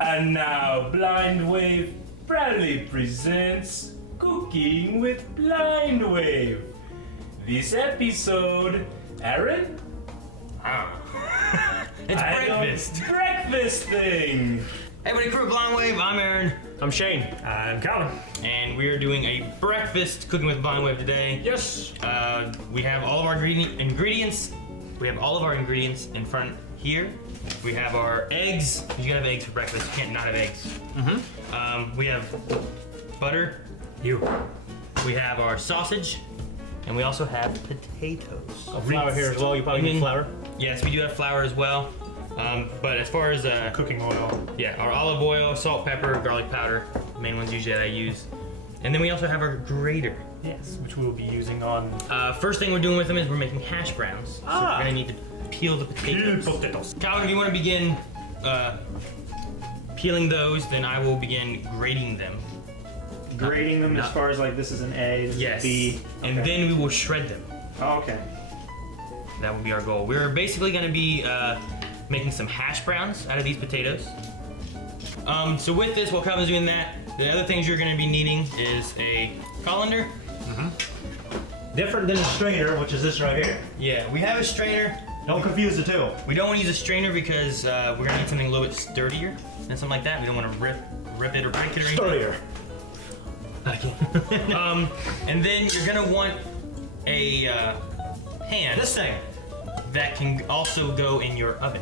And now Blind Wave proudly presents Cooking with Blind Wave. This episode, Aaron? It's breakfast. Breakfast thing. Hey everybody, crew of Blind Wave, I'm Aaron. I'm Shane. I'm Calvin. And we are doing a breakfast cooking with Blind Wave today. Yes. We have all of our ingredients. We have all of our ingredients in front here. We have our eggs. You gotta have eggs for breakfast. You can't not have eggs. We have butter. You. We have our sausage. And we also have potatoes. Flour here as well. You probably need flour. Yes, we do have flour as well. But as far as Cooking oil. yeah, our olive oil, salt, pepper, garlic powder, the main ones usually that I use. And then we also have our grater. Yes, which we'll be using on First thing we're doing with them is we're making hash browns. So we're gonna need to peel the potatoes. potatoes. Calvin, if you want to begin peeling those, then I will begin grating them. Grading them No. as far as like this is an A, this Yes. is a B. And Okay. then we will shred them. Oh, okay. That will be our goal. We're basically gonna be making some hash browns out of these potatoes. So with this, while Calvin's doing that, the other things you're gonna be needing is a colander. Different than a strainer, which is this right here. Yeah, we have a strainer. Don't confuse the two. We don't want to use a strainer because we're gonna need something a little bit sturdier and something like that. We don't want to rip it or break it or anything. Sturdier. And then you're gonna want a pan. This thing. That can also go in your oven.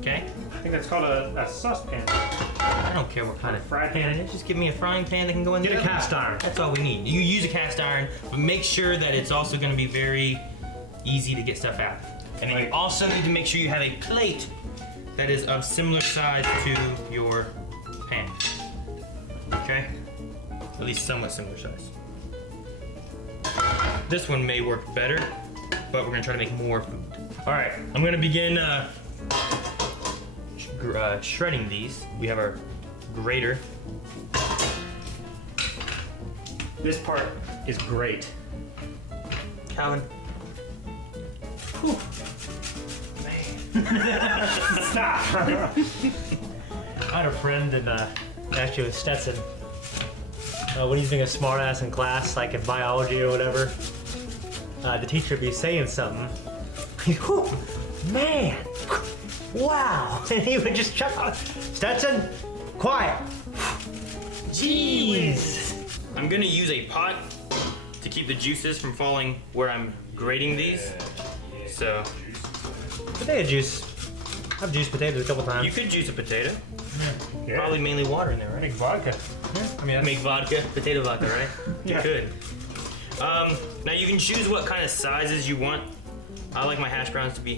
Okay? I think that's called a saucepan. I don't care what kind of Fry pan. pan it is. Just give me a frying pan that can go in the Get a oven. cast iron. That's all we need. You use a cast iron, but make sure that it's also gonna be very easy to get stuff out. And then you Right. also need to make sure you have a plate that is of similar size to your pan. Okay? At least somewhat similar size. This one may work better, but we're gonna try to make more food. All right, I'm gonna begin shredding these. We have our grater. This part is great. Calvin. Stop. I had a friend in actually with Stetson. When he's being a smartass in class, like in biology or whatever, the teacher would be saying something. Whew, man, wow, and he would just chuckle. Stetson, quiet. Jeez. I'm gonna use a pot to keep the juices from falling where I'm grating these. So Potato juice. I've juiced potatoes a couple times. you could juice a potato. Yeah. Probably mainly water in there, right? Make vodka. I mean, Make vodka, potato vodka, right? Yeah. You could. Now you can choose what kind of sizes you want. I like my hash browns to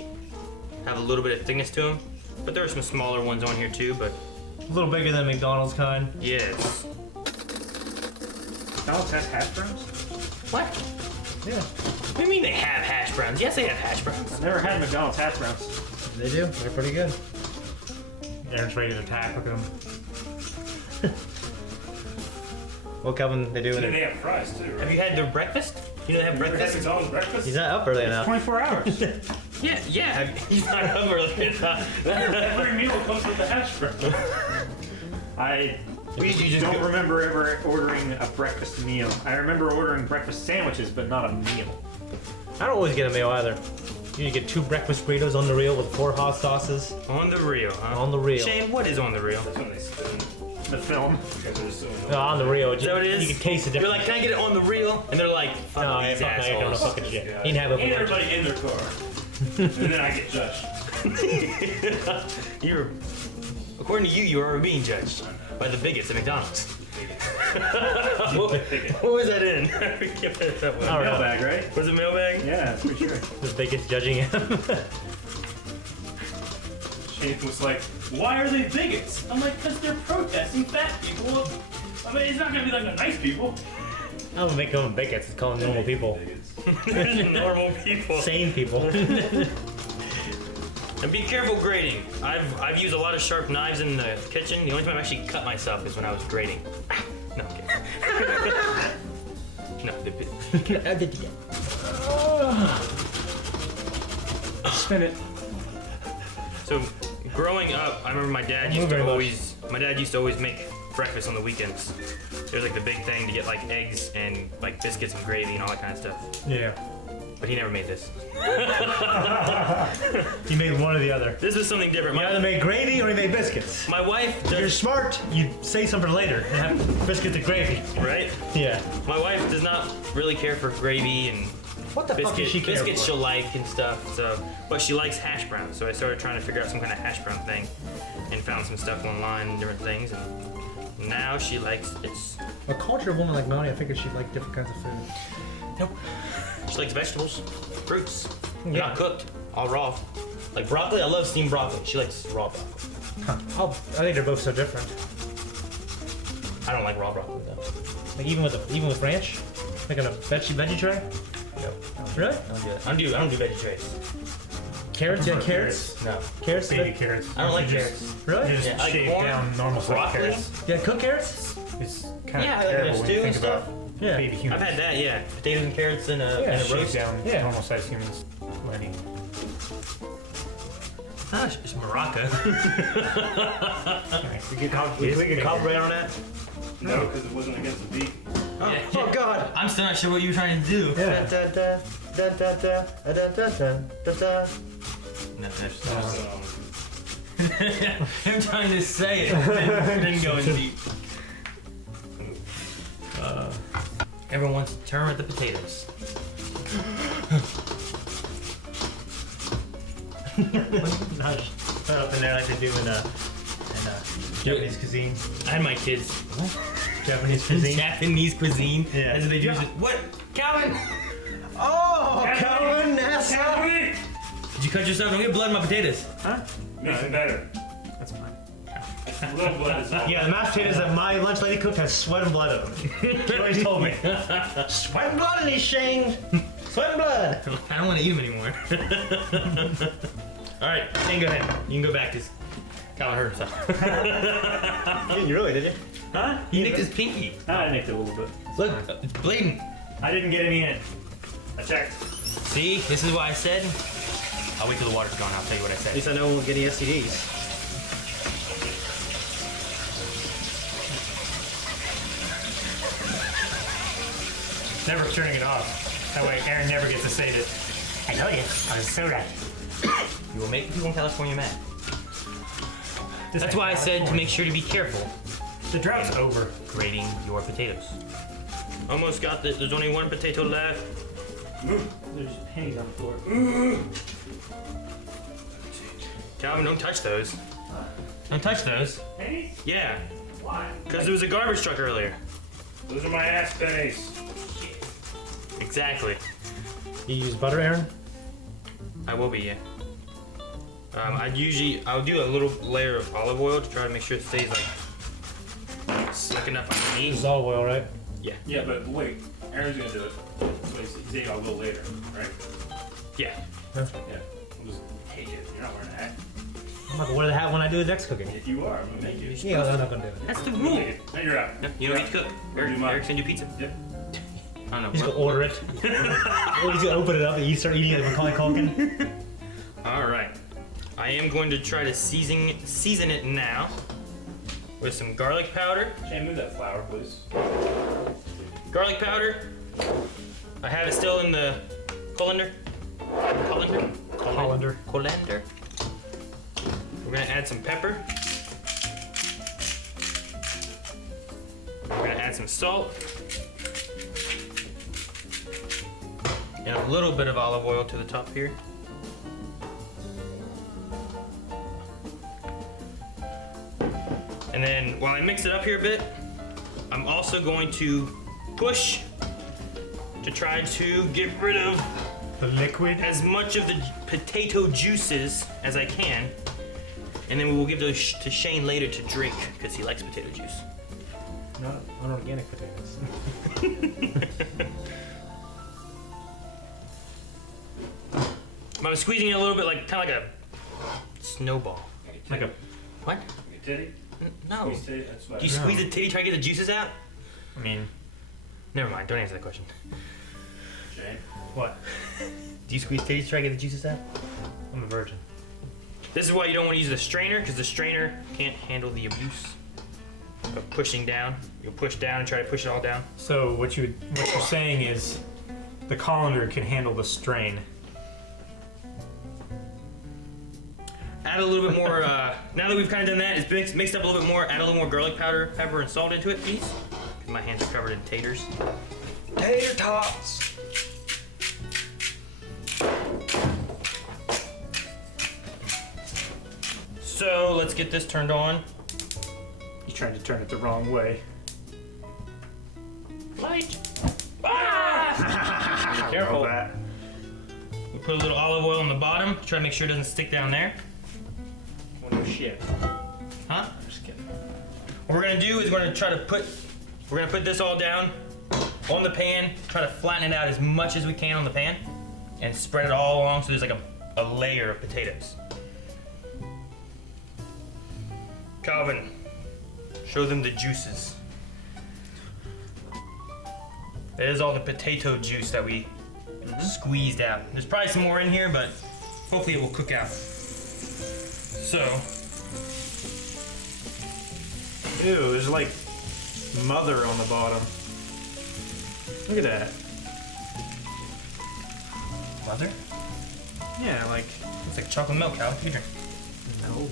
have a little bit of thickness to them, but there are some smaller ones on here too. But a little bigger than McDonald's kind. yes. McDonald's has hash browns? What? Yeah, What do you mean they have hash browns? Yes, they have hash browns. I've never had McDonald's hash browns. they do. They're pretty good. Aaron's ready to attack. Look at him. What Calvin they do? And they have fries too, Have right? you had their breakfast? You know they have Ever had breakfast. McDonald's breakfast? He's not up early enough. 24 hours. Yeah. He's not over like Every meal comes with a hash brown. I You just don't go- remember ever ordering a breakfast meal. I remember ordering breakfast sandwiches, but not a meal. I don't always get a meal either. You get 2 breakfast burritos on the reel with 4 hot sauces. On the reel, huh? On the reel. Shane, what is on the reel? That's when they spin. The film. Because they're so No, on the reel. Is that what it is? You can taste the You're difference. like, can I get it on the reel? And they're like, fuck No, these fuck no, you don't know assholes. fucking shit. Yeah. You can have it. And everybody in their car. And then I get judged. According to you, you are being judged by the bigots at McDonald's. what was that in? I forget what that was. I don't know. Mailbag, right? Was it mailbag? Yeah, that's for sure. The biggest judging him. Shane was like, why are they bigots? I'm like, because they're protesting fat people. I mean, it's not going to be like the nice people. I don't make them bigots. It's calling them normal people. Normal people. Sane people. And be careful grating. I've used a lot of sharp knives in the kitchen. The only time I've actually cut myself is when I was grating. No, I'm kidding. No, Spin it. So growing up, I remember my dad used to always make breakfast on the weekends. It was like the big thing to get like eggs and like biscuits and gravy and all that kind of stuff. Yeah. But he never made this. He made one or the other. This was something different. You either made gravy or you made biscuits. My wife If you're does, smart, you say something later and have biscuits and gravy. right? Yeah. My wife does not really care for gravy and What the fuck does she care biscuits for? she'll like and stuff. So, but she likes hash browns. So I started trying to figure out some kind of hash brown thing, and found some stuff online and different things. And now she likes it's. A cultured woman like Melanie, I figured she'd like different kinds of food. Nope. She likes vegetables, fruits, Yeah. not cooked, all raw. Like broccoli, I love steamed broccoli. She likes raw broccoli. Oh, I think they're both so different. I don't like raw broccoli though. Like even with ranch, like on a veggie tray. No, Really? I don't do that. I don't do veggie trays. Carrots? Yeah, carrots. No, Carrots? Baby carrots. I don't like You carrots. Really? Just Yeah, like shave corn, down normal sized broccoli. carrots. Yeah, cooked carrots. It's kind Yeah, of like terrible a when stew you and think about Yeah. baby humans. I've had that. Yeah, potatoes and carrots and a Yeah, Shave roast. down Yeah. normal sized humans. Lenny. Ah, it's Morocco. Nice. We get copyright on that. No, because it wasn't against the beat. Oh God. I'm still not sure what you were trying to do. Yeah. No, that's So, I'm trying to say it. It didn't go in deep. Everyone wants to turn with the potatoes. Not up in there like they do in Japanese cuisine. I had my kids. Japanese cuisine. Japanese cuisine. Yeah. That's what they do. What? Calvin! Oh, Calvin, that's Calvin! Did you cut yourself? Don't get blood in my potatoes. Makes it better. That's fine. A little blood is all. Yeah, the mashed potatoes that my lunch lady cooked has sweat and blood in them. She always told me. Sweat and blood in these, Shane. Sweat and blood. I don't want to eat them anymore. All right, Shane, go ahead. You can go back to Calvin hurt himself. You didn't really, did you? Huh? He nicked his pinky. I nicked it a little bit. Look, it's bleeding. I didn't get any in. I checked. See, this is why I said. I'll wait till the water's gone. I'll tell you what I At said. least I know we won't get any STDs. Never turning it off. That way Aaron never gets to say that. I told you, I was so right. You will make people in California mad. This That's ain't why I said to California. make sure to be careful The drought's over. grating your potatoes. Almost got this. There's only one potato left. There's pennies on the floor. Calvin, don't touch those. Don't touch those. Pennies? Yeah, Why? because there was a garbage truck earlier. Those are my ass pennies. Exactly. You use butter, Aaron? I will be, yeah. I'll do a little layer of olive oil to try to make sure it stays like slick enough underneath. It's olive oil, right? Yeah, but wait. Aaron's gonna do it. Wait, he's saying I will later, right? Yeah. Yeah. I'll just take it. You're not wearing a hat. I'm not gonna wear the hat when I do the next cooking. If you are, I'm gonna make you. Yeah, I'm not gonna do it. That's the I'm gonna rule. make it. No, you're out. No, you don't get to cook. Where'd you mine? Eric's gonna do pizza. Yep. I don't know. He's gonna order it. Or he's gonna open it up and you start eating it with Macaulay Culkin. All right. I am going to try to season it now with some garlic powder. Shane, move that flour, please. Garlic powder. I have it still in the colander. Colander. Colander. We're gonna add some pepper. We're gonna add some salt. And a little bit of olive oil to the top here. And then while I mix it up here a bit, I'm also going to push to try to get rid of The liquid. as much of the potato juices as I can. And then we will give those to Shane later to drink because he likes potato juice. Not organic potatoes. I'm squeezing it a little bit like kind of like a snowball. Like a. What? Your titty? No. Squeeze titty? That's what Do you squeeze the titty, try to get the juices out? I mean, Never mind, don't answer that question. Shane? what? Do you squeeze titties to try to get the juices out? I'm a virgin. This is why you don't want to use the strainer, because the strainer can't handle the abuse of pushing down. You'll push down and try to push it all down. So what you're saying is the colander can handle the strain. Add a little bit more, now that we've kind of done that, it's mixed up a little bit more, add a little more garlic powder, pepper, and salt into it, please. 'Cause my hands are covered in taters. Tater tots! So let's get this turned on. You tried to turn it the wrong way. Light! Ah! Be careful. That. We put a little olive oil on the bottom, try to make sure it doesn't stick down there. Oh no shit. Huh? I'm just kidding. What we're gonna do is we're gonna put this all down on the pan, try to flatten it out as much as we can on the pan, and spread it all along so there's like a layer of potatoes. Calvin, show them the juices. That is all the potato juice that we squeezed out. There's probably some more in here, but hopefully it will cook out. So, Ew, there's like mother on the bottom. Look at that. mother? Yeah, like. It's like chocolate milk, Cal. You drink. No.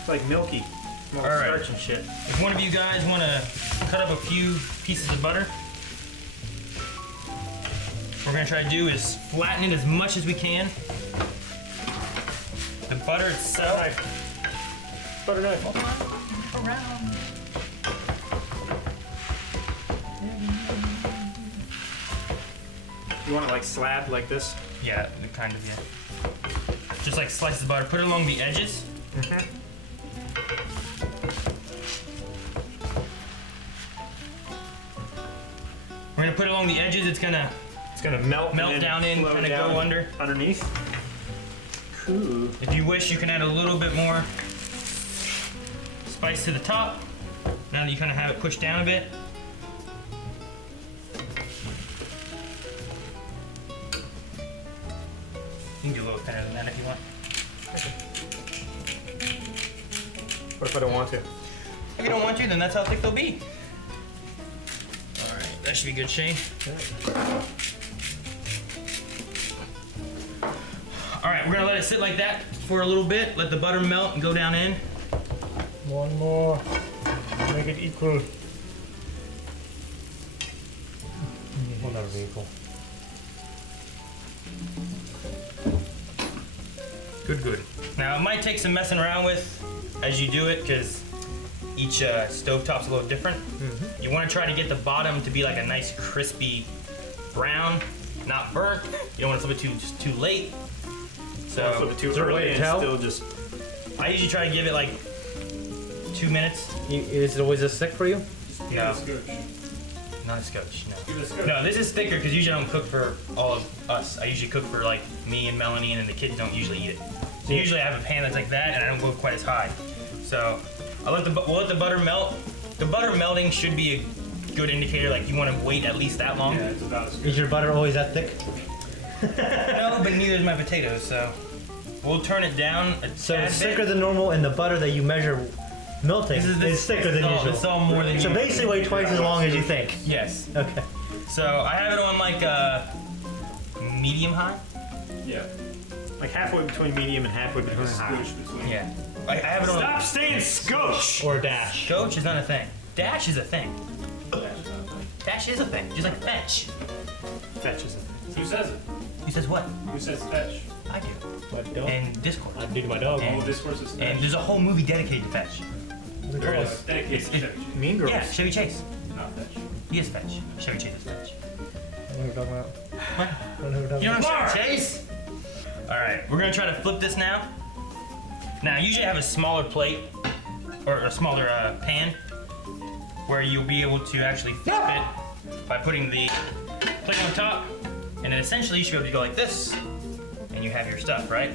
It's like milky. All right. starch and shit. If one of you guys want to cut up a few pieces of butter, what we're going to try to do is flatten it as much as we can. The butter itself. Butter knife. Around. You want it like slab like this? Yeah, kind of, yeah. Just like slices of butter. Put it along the edges. We're gonna put it along the edges. It's gonna melt Melt down in, flow kinda down go under. underneath. Cool. If you wish, you can add a little bit more spice to the top. Now that you kind of have it pushed down a bit. You can do a little thinner than that if you want. What if I don't want to? If you don't want to, then that's how thick they'll be. All right, that should be good, Shane. All right, we're gonna let it sit like that for a little bit. Let the butter melt and go down in. One more. Make it equal. We'll never be equal. Good, good. Now, it might take some messing around with as you do it, because each stovetop's a little different. You want to try to get the bottom to be like a nice crispy brown, not burnt. You don't want it to flip it too late. So, Flip it too Is there a way early to and tell? still just. I usually try to give it like 2 minutes. Is it always this thick for you? No, Scotch. not a scotch, no. Give it a scotch. No, this is thicker because usually I don't cook for all of us. I usually cook for like me and Melanie, and then the kids don't usually eat it. So usually I have a pan that's like that, and I don't go quite as high. So we'll let the butter melt. The butter melting should be a good indicator. Like you want to wait at least that long. Yeah, it's about as good. Is your butter always that thick? No, but neither is my potatoes. So we'll turn it down a So tad it's bit. thicker than normal, and the butter that you measure melting is thicker than usual. It's all more than So usual. basically, wait twice as long as you think. Yes. Okay. So I have it on like medium high. Yeah. Like halfway between medium and halfway between high. Squish between. Yeah. I have it on. Stop saying scotch! Or a dash. Coach is not a thing. Dash is a thing. Dash is a thing. Just like fetch. Fetches it. Who says it? He says what? Who says fetch? I do. What dog? In Discord. I do to my dog. And- Oh, discourse is And fetch. there's a whole movie dedicated to fetch. There is. Dedicated to Chevy Chase. Mean Girls. Yeah, Chevy Chase. Not fetch. He is fetch. Chevy Chase is fetch. What are we talking about? What? What are we talking You know about? what Chevy Chase? Alright, we're gonna try to flip this now. Now, usually I have a smaller plate, or a smaller pan, where you'll be able to actually flip it by putting the plate on top, and then essentially you should be able to go like this, and you have your stuff, right?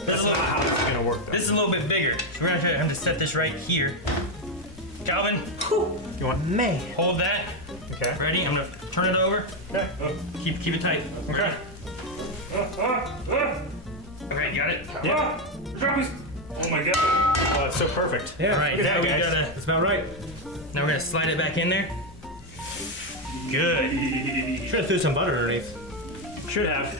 That's not how it's gonna work though. This is a little bit bigger, so we're gonna try to set this right here. Calvin, You want? Man. hold that. Okay. Ready? I'm gonna turn it over. Okay. Keep it tight. Okay. Okay, got it? Yeah. Oh my god. Oh, it's so perfect. Yeah. All right, Look at now we that, guys. gotta. That's about right. Now we're gonna slide it back in there. Good. Should have threw some butter underneath. Should have.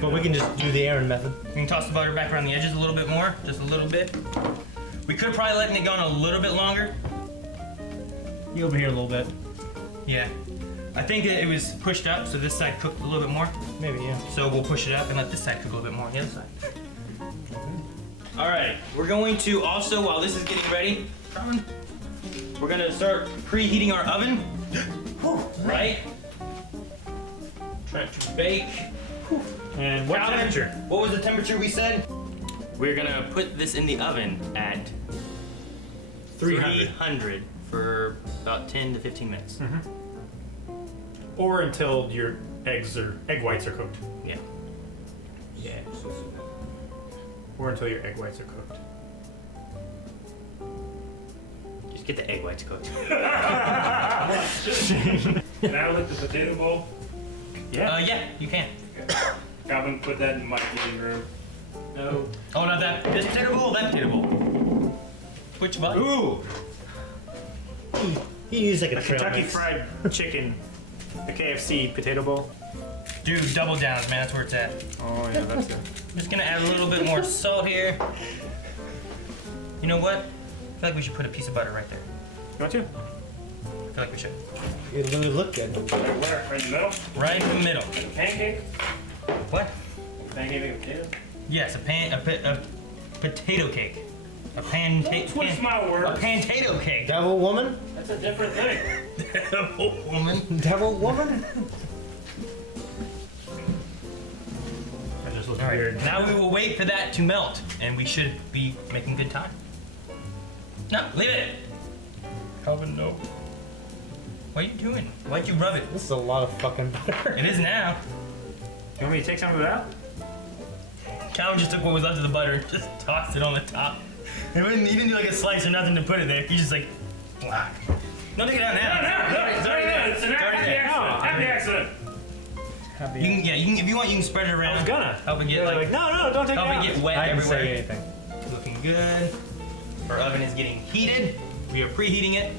But we can just do the Aaron method. We can toss the butter back around the edges a little bit more, just a little bit. We could probably let it go on a little bit longer. You over here a little bit. Yeah. I think it was pushed up, so this side cooked a little bit more. Maybe, yeah. So we'll push it up and let this side cook a little bit more on the other side. All right, we're going to also, while this is getting ready, we're gonna start preheating our oven. Right? Trying to bake. And what Calvin, temperature? What was the temperature we said? We're gonna put this in the oven at 300 for about 10 to 15 minutes. Or until your egg whites are cooked. Yeah. Yeah. Or until your egg whites are cooked. Just get the egg whites cooked. Can I lick the potato bowl? Yeah, you can. Calvin, put that in my living room. No. Oh, not that. This potato bowl, that potato bowl. Which one? Ooh! He used like a The trail Kentucky mix. Fried Chicken, the KFC potato bowl. Dude, double downs, man. That's where it's at. Oh yeah, that's good. I'm just gonna add a little bit more salt here. You know what? I feel like we should put a piece of butter right there. You want to? I feel like we should. It really looked good. Where? Right in the middle? Right in the middle. Pancake? What? Pancake and potato? Yes, a potato cake. A Twist my a words. potato cake. Devil woman? That's a different thing. Oh, woman. Devil woman? That just looks All right, weird. now we will wait for that to melt, and we should be making good time. No, leave it. Calvin, no. What are you doing? Why'd you rub it? This is a lot of fucking butter. It is now. You want me to take some of it out? Calvin just took what was left of the butter and just tossed it on the top. He didn't do like a slice or nothing to put it there. He just like, blah. No, take it out now. It's already there. It's an happy accident. Happy accident. You can, if you want, you can spread it around. I was gonna. Help it get You're like, no, don't take it help out. it get wet I didn't everywhere. say anything. Looking good. Our oven is getting heated. We are preheating it.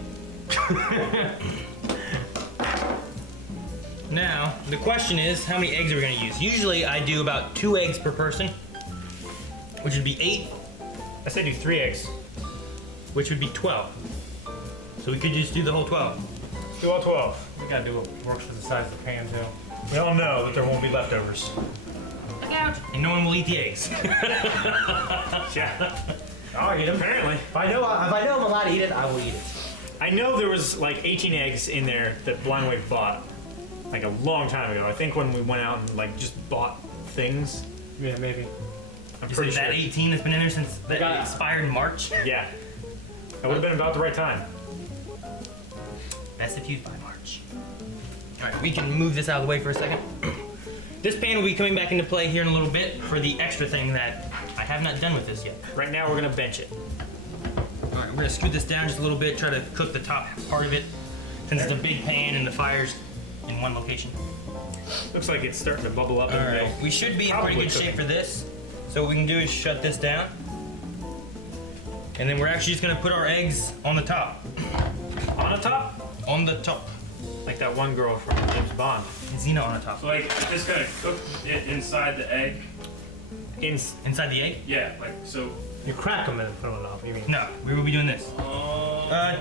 Now, the question is, how many eggs are we gonna use? Usually I do about 2 eggs per person, which would be 8, I said do 3 eggs. which would be 12. So we could just do the whole 12. Let's do all 12. We gotta do what works for the size of the pan, too. We all know that there won't be leftovers. And no one will eat the eggs. Yeah. I'll eat them. Apparently. If I know I'm allowed to eat it, I will eat it. I know there was like 18 eggs in there that Blind Wave bought like a long time ago. I think when we went out and like just bought things. Yeah, maybe. I'm Is pretty it sure. that 18 that's been in there since that got- expired in March? Yeah. That would have been about the right time. Best if used by March. All right, we can move this out of the way for a second. This pan will be coming back into play here in a little bit for the extra thing that I have not done with this yet. Right now we're gonna bench it. All right, we're gonna scoot this down just a little bit, try to cook the top part of it, since it's a big pan and the fire's in one location. Looks like it's starting to bubble up in All the right, middle. we should be in Probably pretty good shape for this. So what we can do is shut this down. And then we're actually just gonna put our eggs on the top. On the top? On the top. Like that one girl from James Bond. And Xena on the top. So like, just gonna cook it inside the egg. Inside the egg? Yeah, like so. You crack them and put them on top, you mean? No, we will be doing this.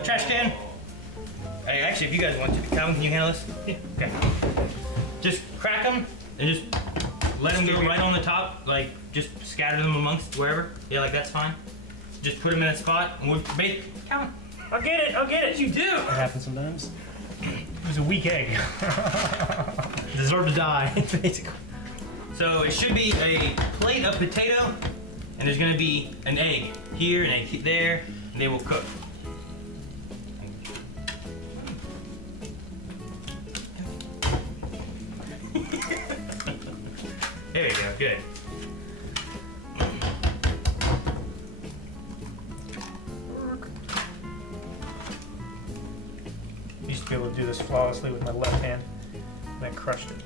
Trash can. Hey, actually, if you guys want to, Calvin, can you handle this? Yeah. Okay. Just crack them and just let them go right on the top. Like, just scatter them amongst wherever. Yeah, like that's fine. Just put them in a spot and we'll bake. Calvin. I'll get it, I'll get it. You do. It happens sometimes. It was a weak egg. Deserve to die, basically. So it should be a plate of potato, and there's gonna be an egg here and an egg there, and they will cook. There you go, good. I used to be able to do this flawlessly with my left hand, and I crushed it.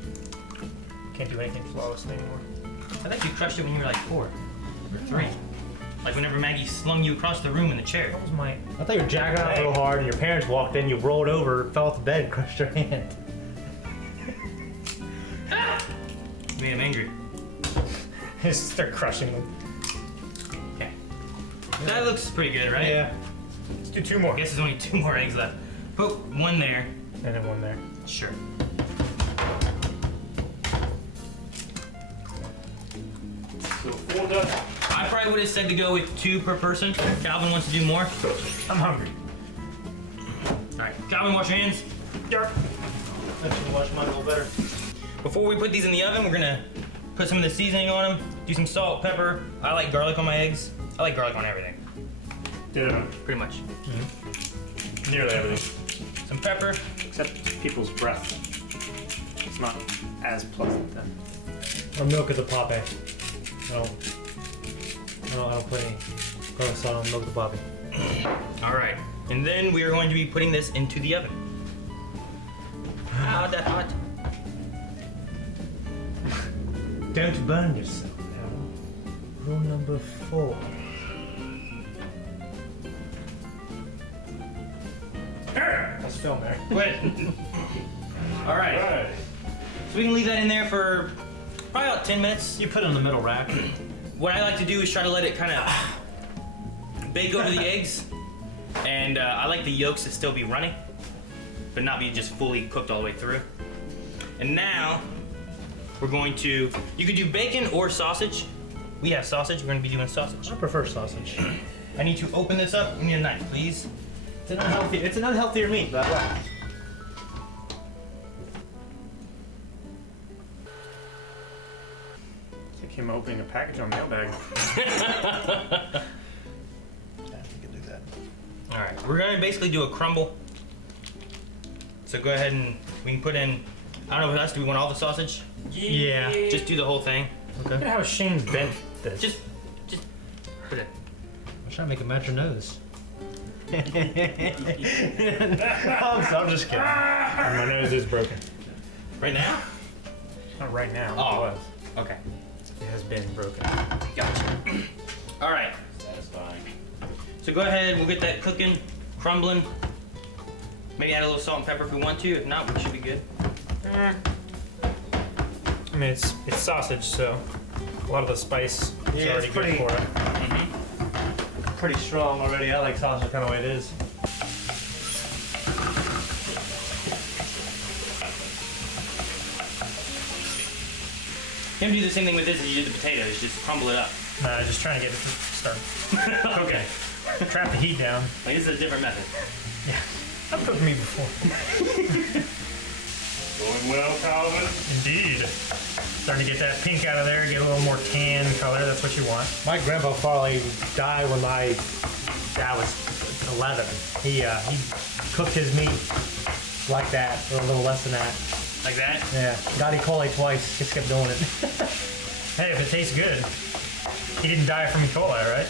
Can't do anything flawlessly anymore. I think you crushed it when you were like 4 or 3. Like whenever Maggie slung you across the room in the chair. That was my. I thought you were jacking off real hard, and your parents walked in. You rolled over, fell off the bed, and crushed your hand. You made him angry. Just start crushing them. Okay. That looks pretty good, right? Yeah. Let's do 2 more. I guess there's only 2 more eggs left. Put 1 there. And then 1 there. Sure. So 4 done. I probably would have said to go with 2 per person. Calvin wants to do more. I'm hungry. Alright, Calvin, wash your hands. Yarp. I should wash mine a little better. Before we put these in the oven, we're gonna put some of the seasoning on them. Do some salt, pepper. I like garlic on my eggs. I like garlic on everything, Yeah. pretty much. Nearly everything. Some pepper. Except people's breath. It's not as pleasant then. Or milk is a pape. I don't put any garlic salt on milk the pape. Alright, and then we are going to be putting this into the oven. How that hot? Don't burn yourself now. Rule number 4. Let's film there. Quit. Alright, Alright. so we can leave that in there for probably about 10 minutes. You put it on the middle rack. What I like to do is try to let it kind of bake over the eggs. And I like the yolks to still be running, but not be just fully cooked all the way through. And now, we're going to, you could do bacon or sausage. We have sausage, we're gonna be doing sausage. I prefer sausage. I need to open this up. Give me a knife, please. It's an unhealthier meat, by the way. It's like him opening a package on mailbag. Yeah, you can do that. All right, we're gonna basically do a crumble. So go ahead and we can put in, I don't know what else, do we want all the sausage? Yeah. Just do the whole thing. Look at how Shane bent this. Just put it. I'm trying to make it match your nose. I'm just kidding. And my nose is broken. Right now? Not right now. Oh. It was. Okay. It has been broken. Gotcha. All right. Satisfying. So go ahead, we'll get that cooking, crumbling. Maybe add a little salt and pepper if we want to. If not, we should be good. I mean, it's sausage, so a lot of the spice is Yeah, already it's good pretty- for it. Pretty strong already. I like sausage kind of way it is. You can do the same thing with this as you did the potatoes. Just crumble it up. Just trying to get it to start. Okay. Trap the heat down. Like, this is a different method. I've cooked meat before. Going well, Calvin. Indeed. Starting to get that pink out of there, get a little more tan color. That's what you want. My grandpa Farley died when my dad was 11. He cooked his meat like that, or a little less than that. Like that? Yeah, got E. coli twice. Just kept doing it. Hey, if it tastes good. He didn't die from E. coli, right?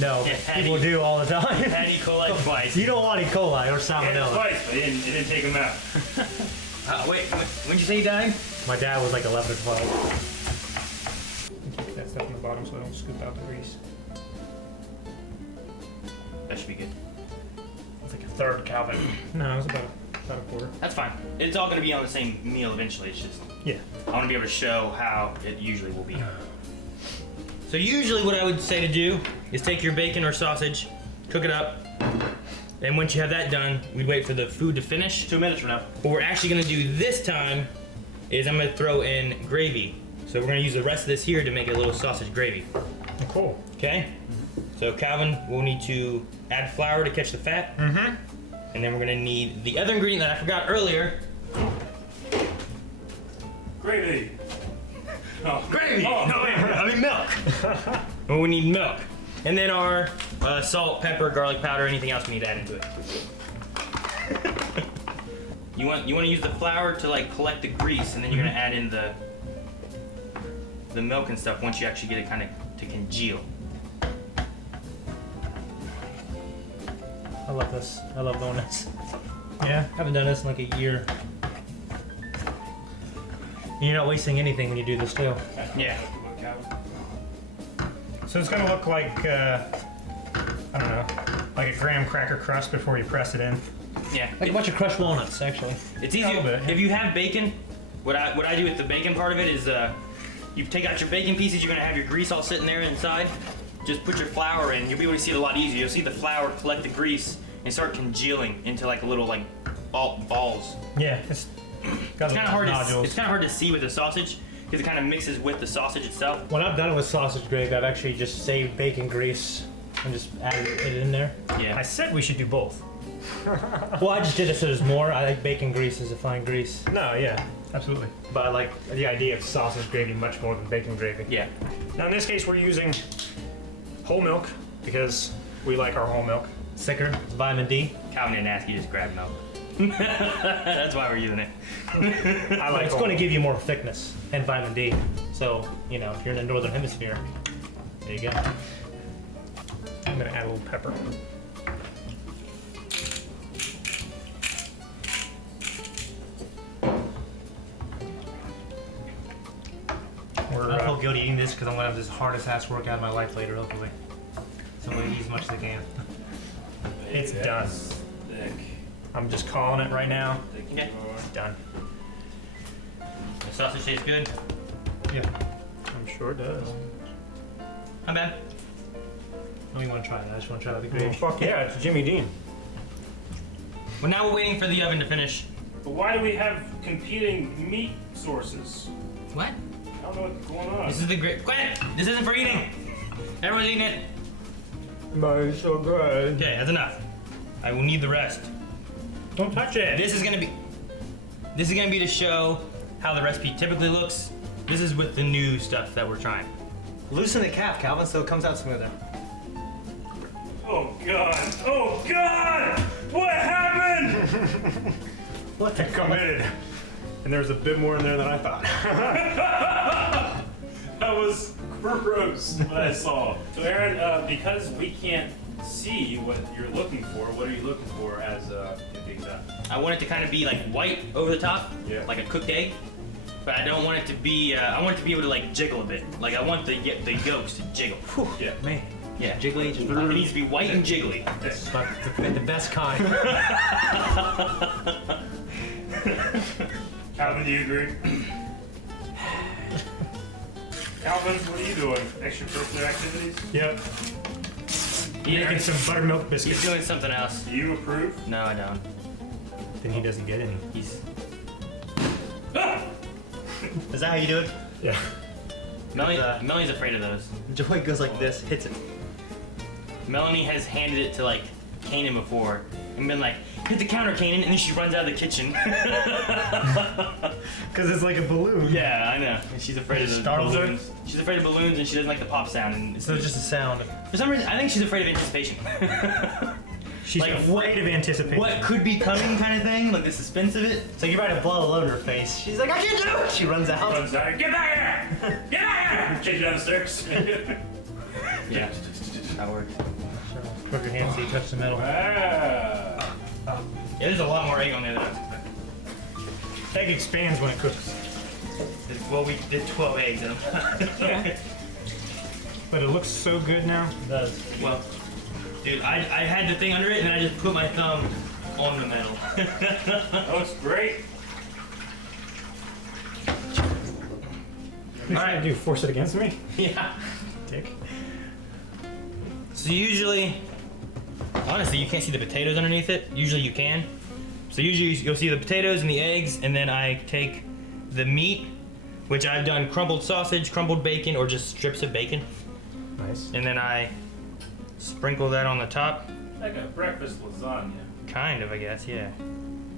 No, Yeah, but people do all the time. Had E. coli twice. You don't want E. coli or And salmonella. twice, but it didn't take him out. Wait, when'd you say you died? My dad was like 11 or 12. Keep that stuff on the bottom so I don't scoop out the grease. That should be good. It's like a third Calvin. No, it was about a quarter. That's fine. It's all gonna be on the same meal eventually. It's just, Yeah. I wanna be able to show how it usually will be. So usually what I would say to do is take your bacon or sausage, cook it up, and once you have that done, we'd wait for the food to finish. 2 minutes from now. What we're actually gonna do this time is I'm gonna throw in gravy. So we're gonna use the rest of this here to make a little sausage gravy. Cool. Okay? So Calvin will need to add flour to catch the fat. Mm-hmm. And then we're gonna need the other ingredient that I forgot earlier. Gravy. Oh. Gravy! Oh, No, I mean milk. Well, we need milk. And then our salt, pepper, garlic powder, anything else we need to add into it. You want to use the flour to like collect the grease, and then you're gonna add in the milk and stuff once you actually get it kind of to congeal. I love this. I love doing this. Yeah. Haven't done this in like a year. You're not wasting anything when you do this too. Yeah. So it's gonna look like, I don't know, like a graham cracker crust before you press it in. Yeah. Like a bunch of crushed walnuts, actually. It's easy. A little bit, yeah. If you have bacon, what I do with the bacon part of it is you take out your bacon pieces. You're gonna have your grease all sitting there inside. Just put your flour in. You'll be able to see it a lot easier. You'll see the flour collect the grease and start congealing into like a little like balls. Yeah, it's got It's kind of hard. nodules. It's kind of hard to see with the sausage because it kind of mixes with the sausage itself. When I've done it with sausage gravy, I've actually just saved bacon grease and just added it in there. I Yeah. said we should do both. Well, I just did it so there's more. I like bacon grease as a fine grease. No, yeah, absolutely. But I like the idea of sausage gravy much more than bacon gravy. Yeah. Now in this case, we're using whole milk because we like our whole milk. Thicker, it's vitamin D. Calvin didn't ask. You just grabbed milk. That's why we're using it. I But like it's whole going to milk. give you more thickness and vitamin D. So, you know, if you're in the northern hemisphere, there you go. I'm gonna add a little pepper. We're, I feel guilty eating this because I'm going to have this hardest ass workout of my life later, hopefully. So I'm going to eat as much as I can. it's done. Thick. I'm just calling it right now. Okay. It's done. The sausage tastes good. Yeah. I'm sure it does. Not bad. I don't even want to try that. I just want to try the Oh, gravy. fuck yeah, it's Jimmy Dean. But now we're waiting for the oven to finish. But why do we have competing meat sources? What? I don't know what's going on. This is the great. Quiet! This isn't for eating. Everyone's eating it. But it's so good. Okay, that's enough. I will need the rest. Don't touch it. This is gonna be to show how the recipe typically looks. This is with the new stuff that we're trying. Loosen the cap, Calvin, so it comes out smoother. Oh God! Oh God! What happened? What the Committed. And there's a bit more in there than I thought. That was gross what I saw. So Aaron, because we can't see what you're looking for, what are you looking for as in the exact? I want it to kind of be like white over the top, Yeah. like a cooked egg. But I don't want it to be. I want it to be able to like jiggle a bit. Like I want the yolks to jiggle. Whew. Yeah. Man, Yeah, jiggly. Just, it needs to be white and jiggly. it's the best kind. Calvin, do you agree? Calvin, what are you doing? Extracurricular activities? Yep. He's Making some buttermilk He's biscuits. doing something else. Do you approve? No, I don't. Then he doesn't get any. He's Ah! Is that how you do it? Yeah. Melanie's afraid of those. Joey goes like this, hits it. Melanie has handed it to like Kanan before and been like, hit the counter, Kanan, and then she runs out of the kitchen. Because it's like a balloon. Yeah, I know. And she's afraid of the Startles her? balloons. She's afraid of balloons and she doesn't like the pop sound. And So it's just a sound. for some reason, I think she's afraid of anticipation. She's Like, afraid of anticipation. What could be coming kind of thing, like the suspense of it. So you're about to blow a load in her face. She's like, I can't do it! She runs out. Runs down. Get back here! Get back here! Kick you down the stairs. Yeah, that works. Put your hands so you touch the metal. Ah. Yeah, there's a lot more egg on there than I was expecting. Egg expands when it cooks. Well, we did 12 eggs in them. But it looks so good now. It does. Well, dude, I had the thing under it and I just put my thumb on the metal. That looks great. What are you trying to do? Force it against me? Yeah. Dick. So usually, honestly, you can't see the potatoes underneath it. Usually you can. So usually you'll see the potatoes and the eggs, and then I take the meat, which I've done crumbled sausage, crumbled bacon, or just strips of bacon, Nice. and then I sprinkle that on the top. Like a breakfast lasagna. Kind of, I guess, yeah.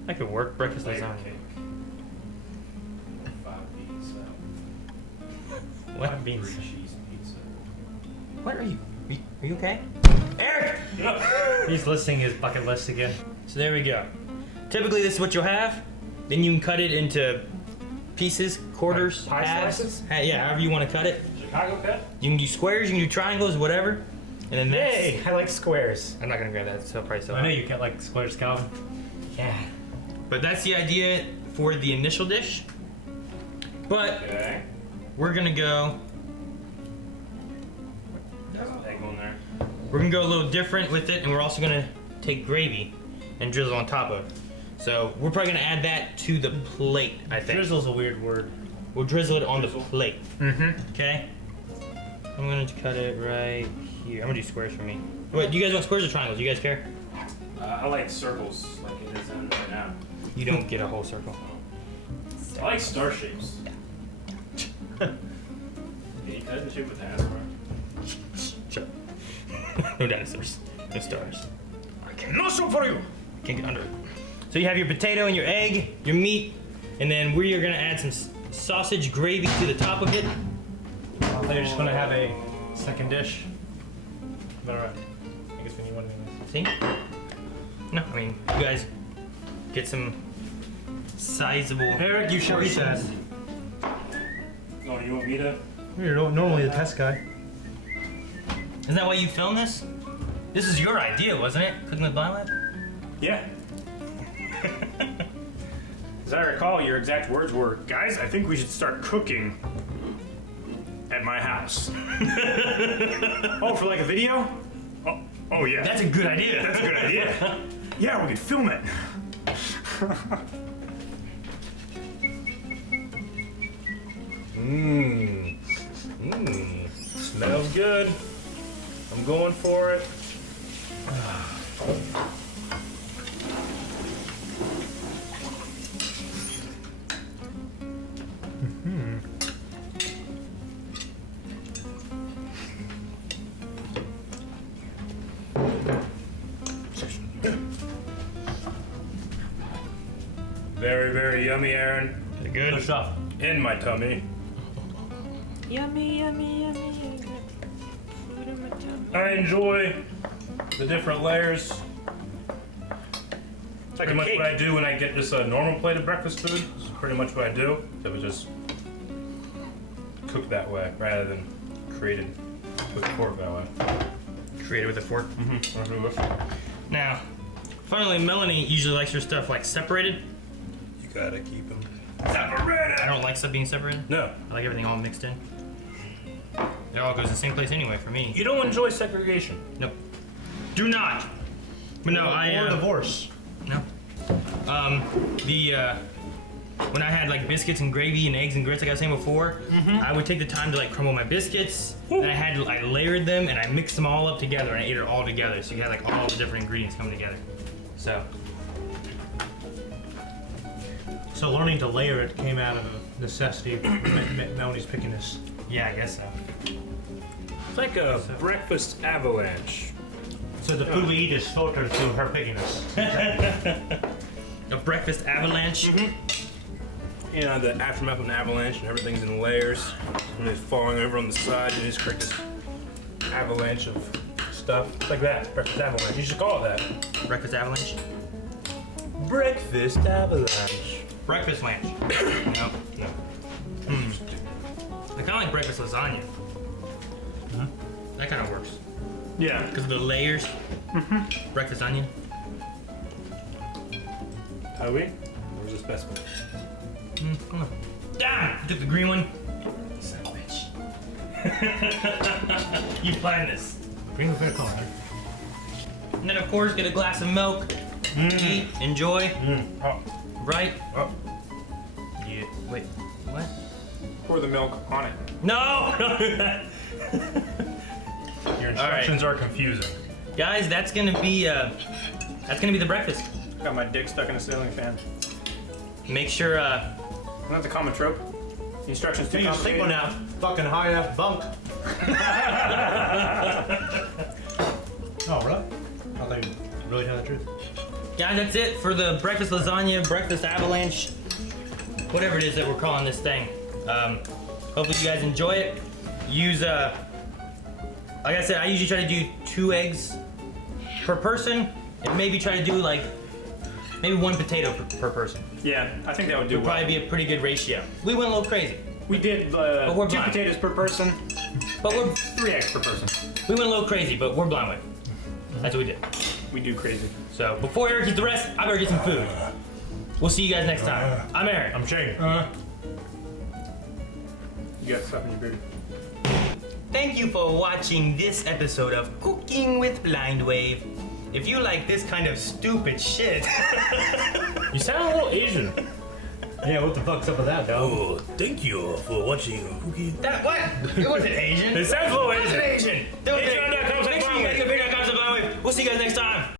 That could work. Breakfast Layer lasagna. cake. 5 beans. What? Beans. Cheese pizza. What are you? Are you okay? Eric! He's listing his bucket list again. So there we go. Typically this is what you'll have. Then you can cut it into pieces, quarters, Like pie halves. slices? Yeah, however you want to cut it. Chicago cut? You can do squares, you can do triangles, whatever. And then that's... Yay! I like squares. I'm not gonna grab that, it's so probably so I know hot. you can't like squares, Calvin. Yeah. But that's the idea for the initial dish. But Okay. we're gonna go... we're gonna go a little different with it, and we're also gonna take gravy and drizzle on top of it. So we're probably gonna add that to the plate, I think. Drizzle's a weird word. We'll drizzle it on Drizzle. the plate. Mm-hmm. Okay? I'm gonna cut it right here. I'm gonna do squares for me. Wait, do you guys want squares or triangles? Do you guys care? I like circles, like it is in right now. You don't get a whole circle. I like star shapes. Can you cut the shape with the hammer? Sure. No dinosaurs. No stars. No soup for you. Can't get under it. So you have your potato and your egg, your meat, and then we are gonna add some sausage gravy to the top of it. They're just gonna have a second dish. But alright. I guess we need one of these. See? No, I mean, you guys get some sizable. Eric, you should eat that. Oh, you want me to? You're normally the test guy. Isn't that why you filmed this? This is your idea, wasn't it? Cooking with Blind Lab? Yeah. As I recall, your exact words were, guys, I think we should start cooking at my house. Oh, for like a video? Oh yeah. That's a good idea. That's a good idea. Yeah, we could film it. Smells good. I'm going for it. Very, very yummy, Aaron. Good. Good stuff. In my tummy. Yummy, yummy, yummy. I got food in my tummy. I enjoy the different layers. It's like Pretty a much cake. what I do when I get just a normal plate of breakfast food. This is pretty much what I do. So it just cooked that way rather than created with a fork that way. Create it with a fork. Mm-hmm. Now, finally, Melanie usually likes her stuff like separated. You gotta keep them I separated. don't like stuff being separated. No, I like everything all mixed in. It all goes in the same place anyway for me. you don't enjoy segregation. Nope. Do not. But no, Or divorce. No. When I had like biscuits and gravy and eggs and grits, like I was saying before, I would take the time to like crumble my biscuits. And I layered them and I mixed them all up together and I ate it all together. So you had like all the different ingredients coming together. So Learning to layer it came out of a necessity of Melanie's pickiness. yeah, I guess so. It's like a breakfast avalanche. So the food we eat is filtered through her pickiness. A breakfast avalanche. You know, the aftermath of an avalanche and everything's in layers. And it's falling over on the side and you just create this avalanche of stuff. It's like that, breakfast avalanche. You should call it that. Breakfast avalanche. Breakfast avalanche. Breakfast lunch. No. No. I kind of like breakfast lasagna. That kind of works. Yeah. Because of the layers. Breakfast onion. Are we? Where's this best one? Come on. Damn! I took the green one. Son of a bitch. You find this. Green was very color. And then, of course, get a glass of milk. Eat, enjoy. Oh. Right? Oh. Yeah. Wait. What? Pour the milk on it. No! Your instructions are confusing. Guys, that's gonna be the breakfast. Got my dick stuck in a ceiling fan. Make sure Isn't that the common trope? The instructions too Hey, you sleep on complicated. that fucking high ass bunk. Oh, really? I thought you really tell the truth. guys, that's it for the breakfast lasagna, breakfast avalanche, whatever it is that we're calling this thing. Hopefully you guys enjoy it. Use like I said, I usually try to do 2 eggs per person, and maybe try to do like maybe 1 potato per person. Yeah, I think that would do Would well. probably be a pretty good ratio. We went a little crazy, We did But we're 2 blind. potatoes per person, but we're 3 eggs per person. we went a little crazy, but we're blind with. That's what we did. We do crazy. So before Eric eats the rest, I better get some food. We'll see you guys next time. I'm Eric. I'm Shane. You got stuff in your beard. Thank you for watching this episode of Cooking with Blind Wave. If you like this kind of stupid shit, You sound a little Asian. Yeah, what the fuck's up with that, dog? Oh, thank you for watching Cookie. that what? It wasn't Asian. It sounds a little It wasn't Asian. Asian. It wasn't Asian. Patreon.com/blind Make sure you guys wave. go to patreon.com/blind wave. We'll see you guys next time.